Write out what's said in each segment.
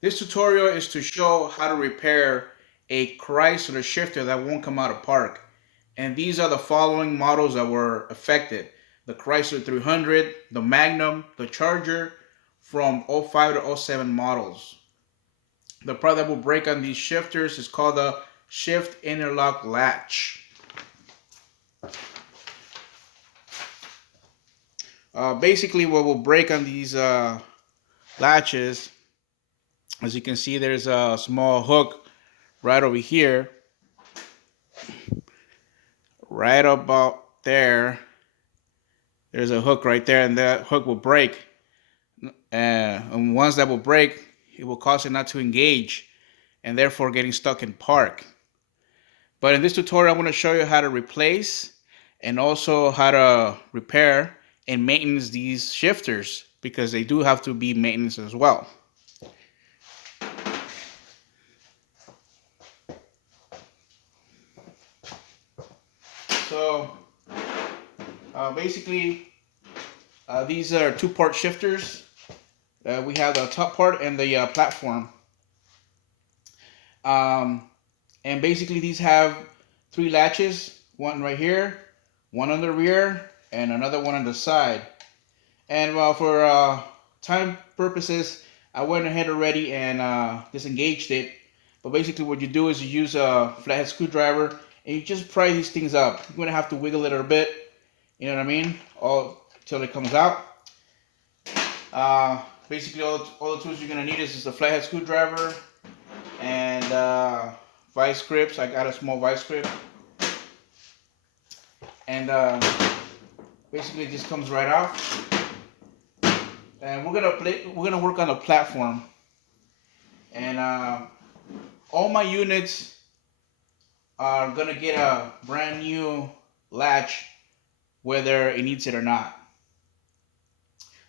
This tutorial is to show how to repair a Chrysler shifter that won't come out of park. And these are the following models that were affected. The Chrysler 300, the Magnum, the Charger from '05 to '07 models. The part that will break on these shifters is called the shift interlock latch. Basically what will break on these latches, as you can see, there's a small hook right over here, right about there. There's a hook right there, and that hook will break. And once that will break, it will cause it not to engage, and therefore getting stuck in park. But in this tutorial, I want to show you how to replace and also how to repair and maintenance these shifters, because they do have to be maintenance as well. So basically, these are two-part shifters. We have the top part and the platform. And basically these have three latches, one right here, one on the rear, and another one on the side. And for time purposes, I went ahead already and disengaged it. But basically what you do is you use a flathead screwdriver and you just pry these things up. You're gonna have to wiggle it a bit, you know what I mean, all till it comes out. Basically all the tools you're gonna need is just a flathead screwdriver and vice grips. I got a small vice grip, and basically it just comes right off. And we're gonna work on the platform, and all my units are gonna get a brand new latch, whether it needs it or not.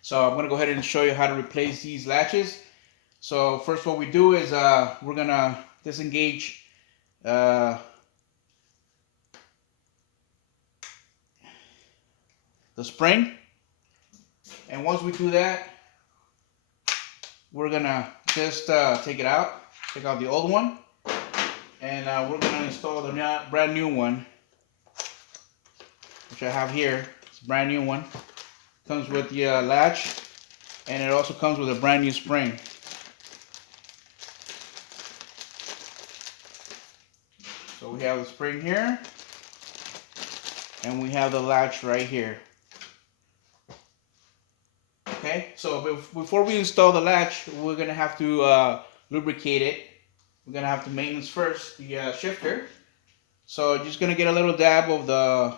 So I'm gonna go ahead and show you how to replace these latches. So first, what we do is we're gonna disengage the spring, and once we do that, we're gonna just take it out, take out the old one, and we're gonna install the brand new one, which I have here. It's a brand new one. Comes with the latch, and it also comes with a brand new spring. So we have the spring here, and we have the latch right here. Okay, so before we install the latch, we're gonna have to lubricate it. We're gonna have to maintenance first the shifter. So just gonna get a little dab of the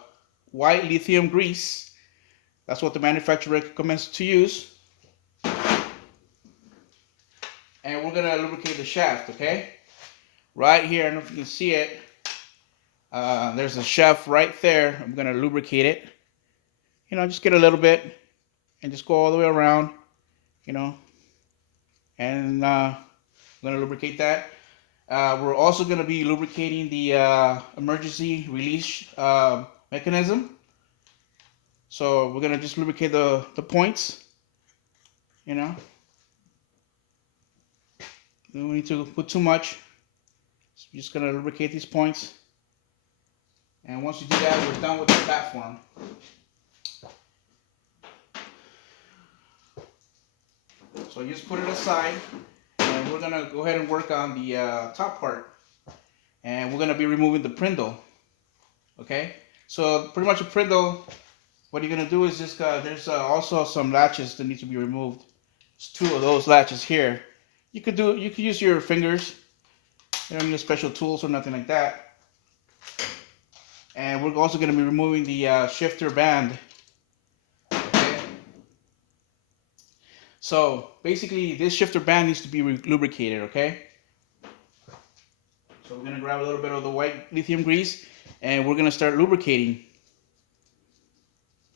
white lithium grease. That's what the manufacturer recommends to use. And we're gonna lubricate the shaft, okay? Right here, I don't know if you can see it. There's a shaft right there. I'm gonna lubricate it. You know, just get a little bit and just go all the way around, you know. And I'm gonna lubricate that. We're also gonna be lubricating the emergency release mechanism. So we're gonna just lubricate the points, you know. We don't need to put too much. So we're just gonna lubricate these points. And once you do that, we're done with the platform. So you just put it aside, and we're gonna go ahead and work on the top part. And we're gonna be removing the prindle. Okay? So pretty much a prindle, what you're gonna do is just there's also some latches that need to be removed. There's two of those latches here. You could use your fingers. You don't need special tools or nothing like that. And we're also going to be removing the shifter band. Okay. So basically, this shifter band needs to be lubricated. Okay. So we're going to grab a little bit of the white lithium grease, and we're going to start lubricating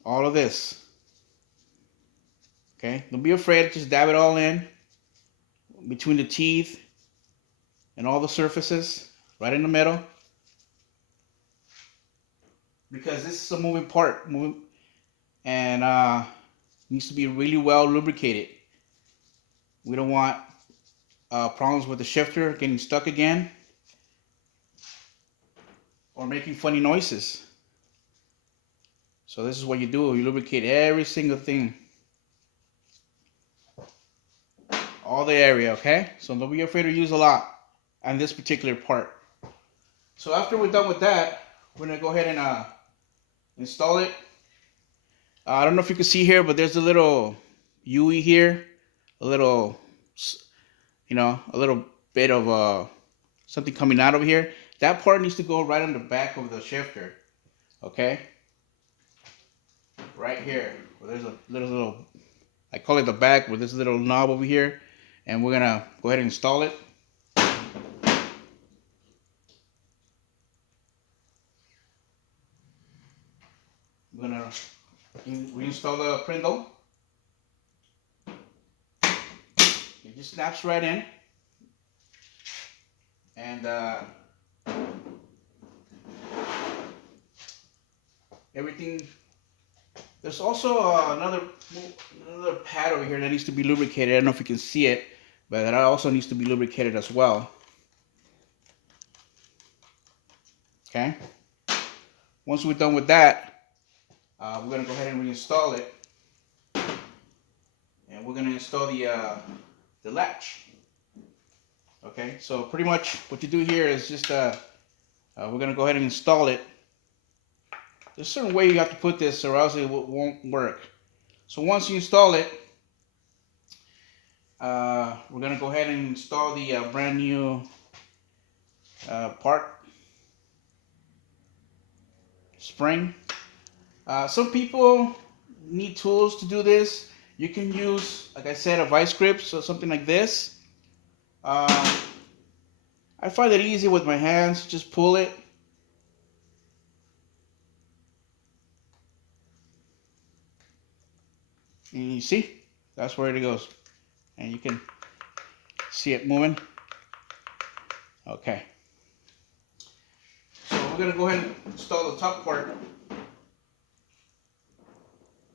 all of this. Okay. Don't be afraid. Just dab it all in between the teeth and all the surfaces, right in the middle. Because this is a moving part, and needs to be really well lubricated. We don't want problems with the shifter getting stuck again or making funny noises. So this is what you do. You lubricate every single thing. All the area, okay? So don't be afraid to use a lot on this particular part. So after we're done with that, we're gonna go ahead and install it. I don't know if you can see here, but there's a little UE here, a little, a little bit of something coming out over here. That part needs to go right on the back of the shifter, okay? Right here, where there's a little, I call it the back, where there's a little knob over here, and we're gonna go ahead and install it. I'm gonna reinstall the Prindle. It just snaps right in, and everything. There's also another pad over here that needs to be lubricated. I don't know if you can see it, but that also needs to be lubricated as well. Okay. Once we're done with that, we're gonna go ahead and reinstall it, and we're gonna install the latch. Okay. So pretty much what you do here is just we're gonna go ahead and install it. There's a certain way you have to put this or else it won't work. So once you install it, we're going to go ahead and install the brand new part spring. Some people need tools to do this. You can use, like I said, a vice grip, so something like this. I find it easy with my hands, just pull it. And you see, that's where it goes. And you can see it moving. Okay. So we're going to go ahead and install the top part.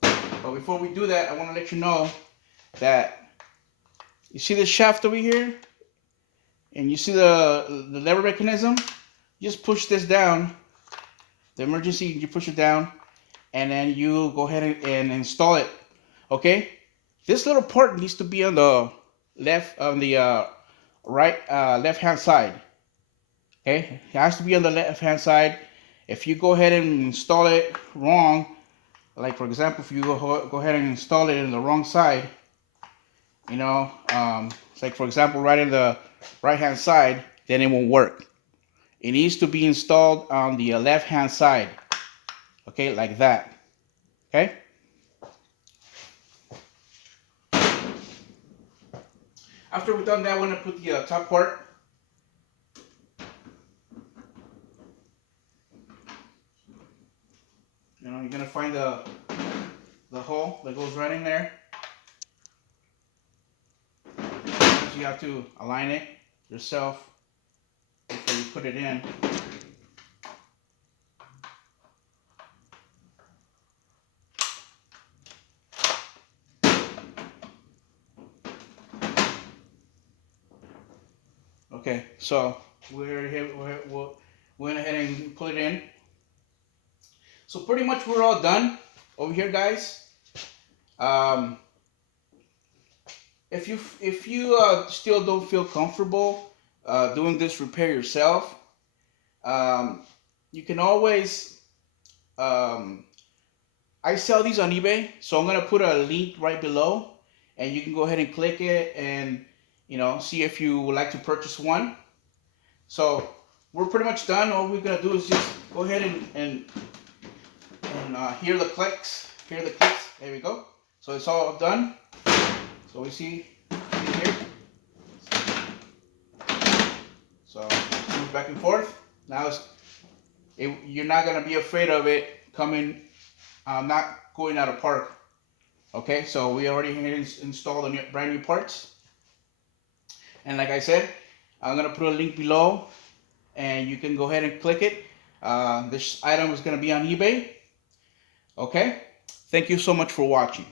But before we do that, I want to let you know that you see this shaft over here? And you see the lever mechanism? You just push this down. The emergency, you push it down. And then you go ahead and install it. Okay, this little part needs to be on the left hand side. Okay, it has to be on the left hand side. If you go ahead and install it wrong, like for example, if you go ahead and install it in the wrong side, like for example, right in the right hand side, then it won't work. It needs to be installed on the left hand side. Okay, like that. Okay. After we've done that, we're going to put the top part. You're going to find the hole that goes right in there. Sometimes you have to align it yourself before you put it in. Okay, so we went ahead and put it in. So pretty much we're all done over here, guys. If you still don't feel comfortable doing this repair yourself, you can always. I sell these on eBay, so I'm gonna put a link right below, and you can go ahead and click it and see if you would like to purchase one. So we're pretty much done. All we're gonna do is just go ahead and hear the clicks. Hear the clicks. There we go. So it's all done. So we see here. So move back and forth. Now you're not gonna be afraid of it coming, not going out of park. Okay. So we already installed the brand new parts. And like I said, I'm going to put a link below and you can go ahead and click it. This item is going to be on eBay. Okay? Thank you so much for watching.